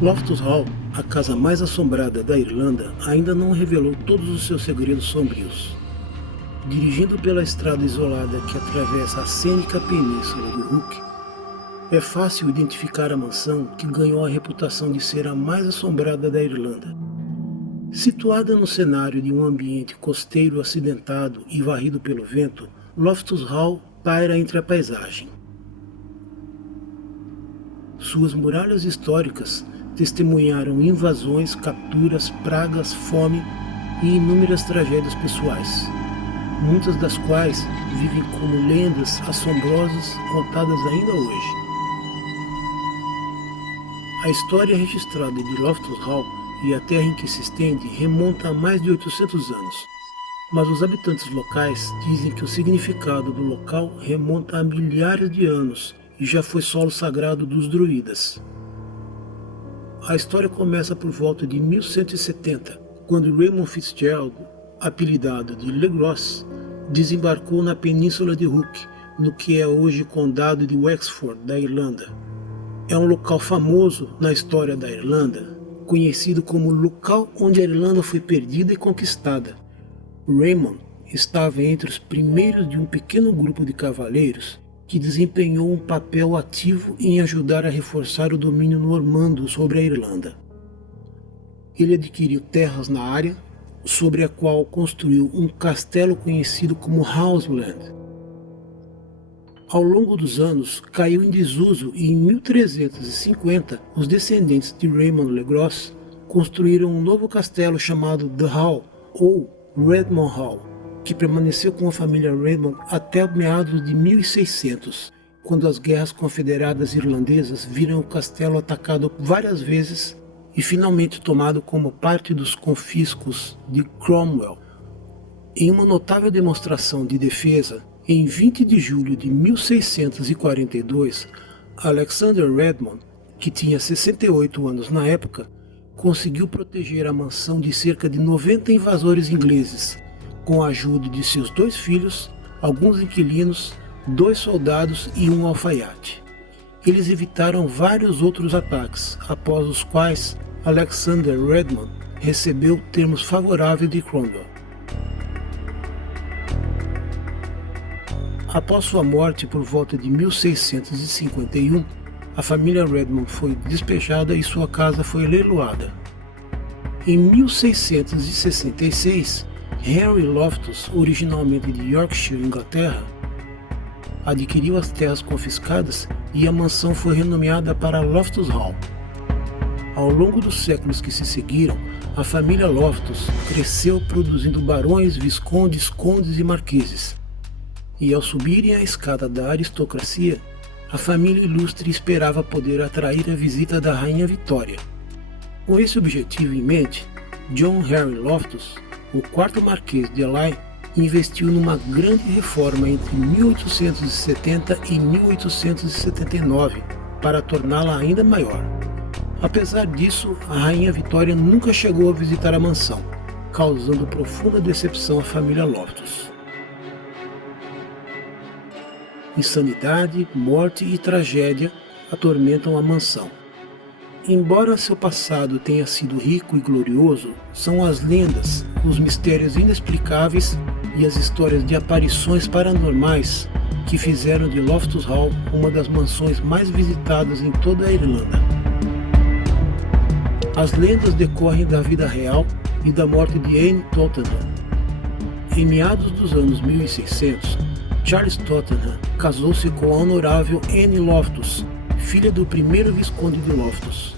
Loftus Hall, a casa mais assombrada da Irlanda, ainda não revelou todos os seus segredos sombrios. Dirigindo pela estrada isolada que atravessa a cênica península de Hook, é fácil identificar a mansão que ganhou a reputação de ser a mais assombrada da Irlanda. Situada no cenário de um ambiente costeiro acidentado e varrido pelo vento, Loftus Hall paira entre a paisagem. Suas muralhas históricas testemunharam invasões, capturas, pragas, fome e inúmeras tragédias pessoais, muitas das quais vivem como lendas assombrosas contadas ainda hoje. A história registrada de Loftus Hall e a terra em que se estende remonta a mais de 800 anos, mas os habitantes locais dizem que o significado do local remonta a milhares de anos e já foi solo sagrado dos druidas. A história começa por volta de 1170, quando Raymond Fitzgerald, apelidado de Legros, desembarcou na península de Hook, no que é hoje o condado de Wexford, da Irlanda. É um local famoso na história da Irlanda, conhecido como o local onde a Irlanda foi perdida e conquistada. Raymond estava entre os primeiros de um pequeno grupo de cavaleiros que desempenhou um papel ativo em ajudar a reforçar o domínio normando sobre a Irlanda. Ele adquiriu terras na área, sobre a qual construiu um castelo conhecido como Houseland. Ao longo dos anos, caiu em desuso e em 1350, os descendentes de Raymond Legros construíram um novo castelo chamado The Hall, ou Redmond Hall, que permaneceu com a família Raymond até meados de 1600, quando as guerras confederadas irlandesas viram o castelo atacado várias vezes e finalmente tomado como parte dos confiscos de Cromwell. Em uma notável demonstração de defesa, em 20 de julho de 1642, Alexander Redmond, que tinha 68 anos na época, conseguiu proteger a mansão de cerca de 90 invasores ingleses, com a ajuda de seus 2 filhos, alguns inquilinos, 2 soldados e um alfaiate. Eles evitaram vários outros ataques, após os quais Alexander Redmond recebeu termos favoráveis de Cromwell. Após sua morte por volta de 1651, a família Redmond foi despejada e sua casa foi leiloada. Em 1666, Henry Loftus, originalmente de Yorkshire, Inglaterra, adquiriu as terras confiscadas e a mansão foi renomeada para Loftus Hall. Ao longo dos séculos que se seguiram, a família Loftus cresceu produzindo barões, viscondes, condes e marqueses. E ao subirem a escada da aristocracia, a família ilustre esperava poder atrair a visita da Rainha Vitória. Com esse objetivo em mente, John Henry Loftus, o 4º Marquês de Ely, investiu numa grande reforma entre 1870 e 1879 para torná-la ainda maior. Apesar disso, a Rainha Vitória nunca chegou a visitar a mansão, causando profunda decepção à família Loftus. Insanidade, morte e tragédia atormentam a mansão. Embora seu passado tenha sido rico e glorioso, são as lendas, os mistérios inexplicáveis e as histórias de aparições paranormais que fizeram de Loftus Hall uma das mansões mais visitadas em toda a Irlanda. As lendas decorrem da vida real e da morte de Anne Tottenham. Em meados dos anos 1600, Charles Tottenham casou-se com a honorável Anne Loftus, filha do primeiro Visconde de Loftus.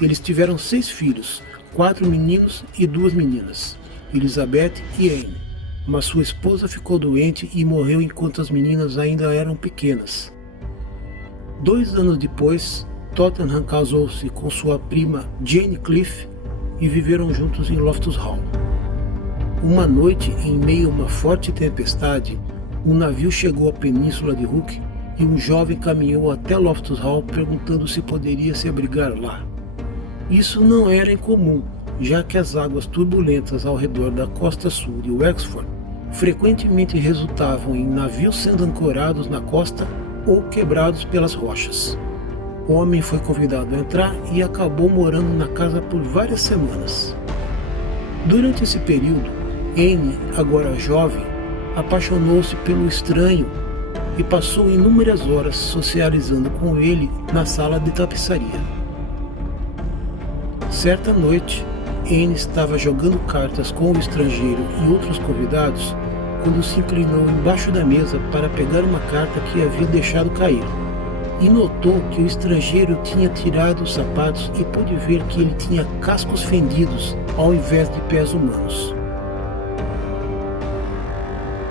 Eles tiveram 6 filhos, 4 meninos e 2 meninas, Elizabeth e Anne, mas sua esposa ficou doente e morreu enquanto as meninas ainda eram pequenas. 2 anos depois, Tottenham casou-se com sua prima Jane Cliff e viveram juntos em Loftus Hall. Uma noite, em meio a uma forte tempestade, um navio chegou à península de Hook e um jovem caminhou até Loftus Hall perguntando se poderia se abrigar lá. Isso não era incomum, já que as águas turbulentas ao redor da costa sul de Wexford frequentemente resultavam em navios sendo ancorados na costa ou quebrados pelas rochas. O homem foi convidado a entrar e acabou morando na casa por várias semanas. Durante esse período, Anne, agora jovem, apaixonou-se pelo estranho e passou inúmeras horas socializando com ele na sala de tapeçaria. Certa noite, Anne estava jogando cartas com o estrangeiro e outros convidados quando se inclinou embaixo da mesa para pegar uma carta que havia deixado cair, e notou que o estrangeiro tinha tirado os sapatos e pôde ver que ele tinha cascos fendidos ao invés de pés humanos.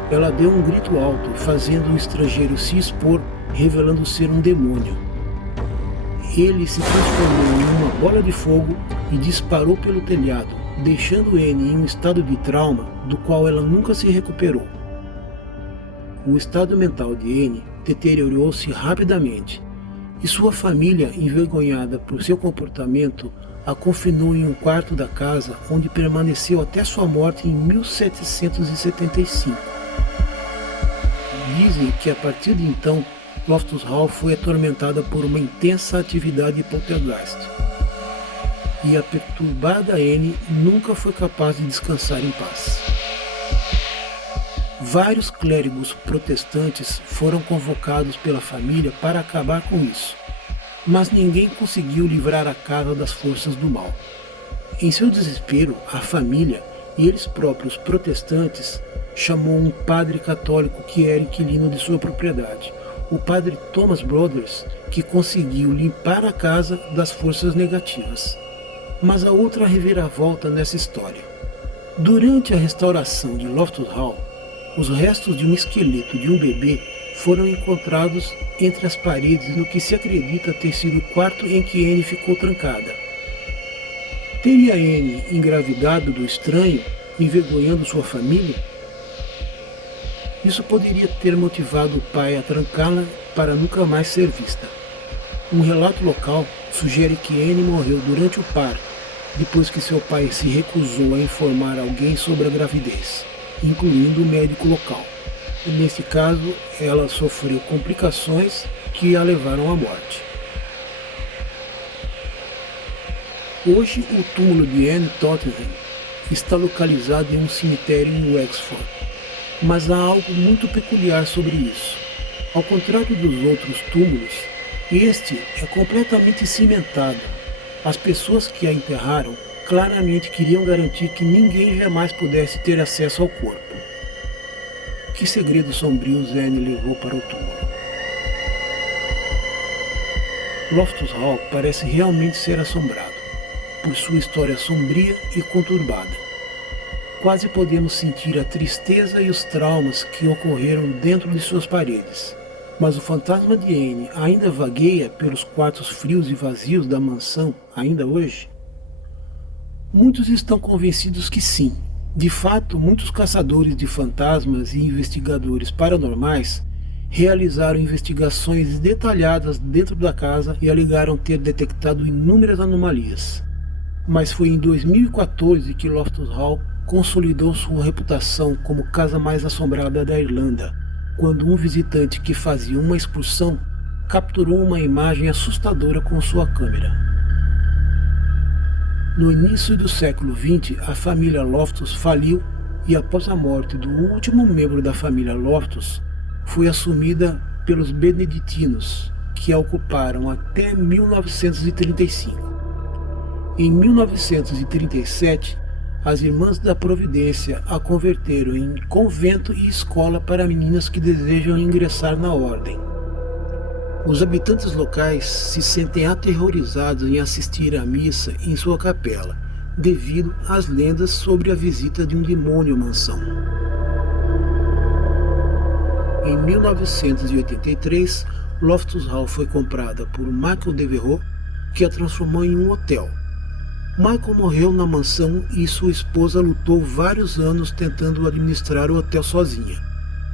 Ela deu um grito alto, fazendo o estrangeiro se expor, revelando ser um demônio. Ele se transformou em uma bola de fogo e disparou pelo telhado, deixando Anne em um estado de trauma do qual ela nunca se recuperou. O estado mental de Anne deteriorou-se rapidamente, e sua família, envergonhada por seu comportamento, a confinou em um quarto da casa onde permaneceu até sua morte em 1775. Dizem que a partir de então, Loftus Hall foi atormentada por uma intensa atividade poltergeist, e a perturbada Anne nunca foi capaz de descansar em paz. Vários clérigos protestantes foram convocados pela família para acabar com isso, mas ninguém conseguiu livrar a casa das forças do mal. Em seu desespero, a família e eles próprios protestantes chamou um padre católico que era inquilino de sua propriedade, o padre Thomas Brothers, que conseguiu limpar a casa das forças negativas. Mas há outra reviravolta nessa história. Durante a restauração de Loftus Hall, os restos de um esqueleto de um bebê foram encontrados entre as paredes no que se acredita ter sido o quarto em que Anne ficou trancada. Teria Anne engravidado do estranho, envergonhando sua família? Isso poderia ter motivado o pai a trancá-la para nunca mais ser vista. Um relato local sugere que Anne morreu durante o parto, depois que seu pai se recusou a informar alguém sobre a gravidez, incluindo o médico local. E nesse caso, ela sofreu complicações que a levaram à morte. Hoje, o túmulo de Anne Tottenham está localizado em um cemitério em Wexford, mas há algo muito peculiar sobre isso. Ao contrário dos outros túmulos, este é completamente cimentado. As pessoas que a enterraram claramente queriam garantir que ninguém jamais pudesse ter acesso ao corpo. Que segredos sombrios Anne levou para o túmulo? Loftus Hall parece realmente ser assombrado, por sua história sombria e conturbada. Quase podemos sentir a tristeza e os traumas que ocorreram dentro de suas paredes. Mas o fantasma de Anne ainda vagueia pelos quartos frios e vazios da mansão ainda hoje? Muitos estão convencidos que sim. De fato, muitos caçadores de fantasmas e investigadores paranormais realizaram investigações detalhadas dentro da casa e alegaram ter detectado inúmeras anomalias. Mas foi em 2014 que Loftus Hall consolidou sua reputação como casa mais assombrada da Irlanda, quando um visitante que fazia uma excursão capturou uma imagem assustadora com sua câmera. No início do século XX, a família Loftus faliu e, após a morte do último membro da família Loftus, foi assumida pelos beneditinos, que a ocuparam até 1935. Em 1937, as Irmãs da Providência a converteram em convento e escola para meninas que desejam ingressar na ordem. Os habitantes locais se sentem aterrorizados em assistir à missa em sua capela, devido às lendas sobre a visita de um demônio à mansão. Em 1983, Loftus Hall foi comprada por Michael Devereux, que a transformou em um hotel. Michael morreu na mansão e sua esposa lutou vários anos tentando administrar o hotel sozinha,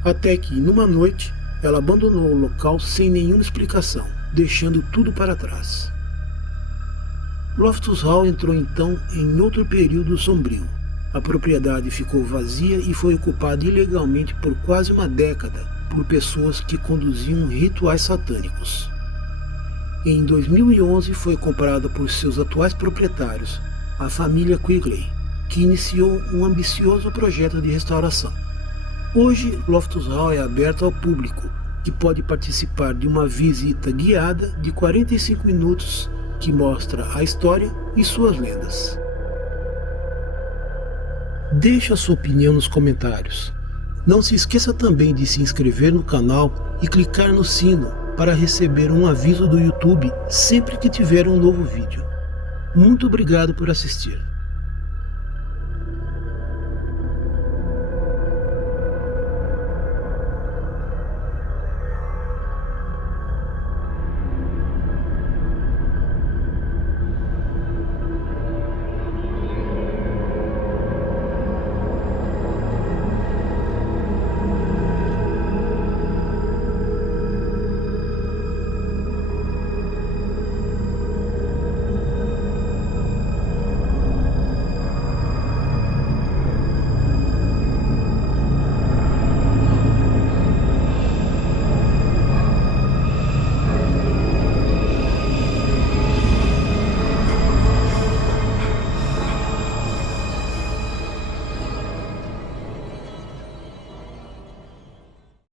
até que, numa noite, ela abandonou o local sem nenhuma explicação, deixando tudo para trás. Loftus Hall entrou então em outro período sombrio. A propriedade ficou vazia e foi ocupada ilegalmente por quase uma década por pessoas que conduziam rituais satânicos. Em 2011 foi comprada por seus atuais proprietários, a família Quigley, que iniciou um ambicioso projeto de restauração. Hoje, Loftus Hall é aberto ao público, que pode participar de uma visita guiada de 45 minutos que mostra a história e suas lendas. Deixe a sua opinião nos comentários. Não se esqueça também de se inscrever no canal e clicar no sino para receber um aviso do YouTube sempre que tiver um novo vídeo. Muito obrigado por assistir.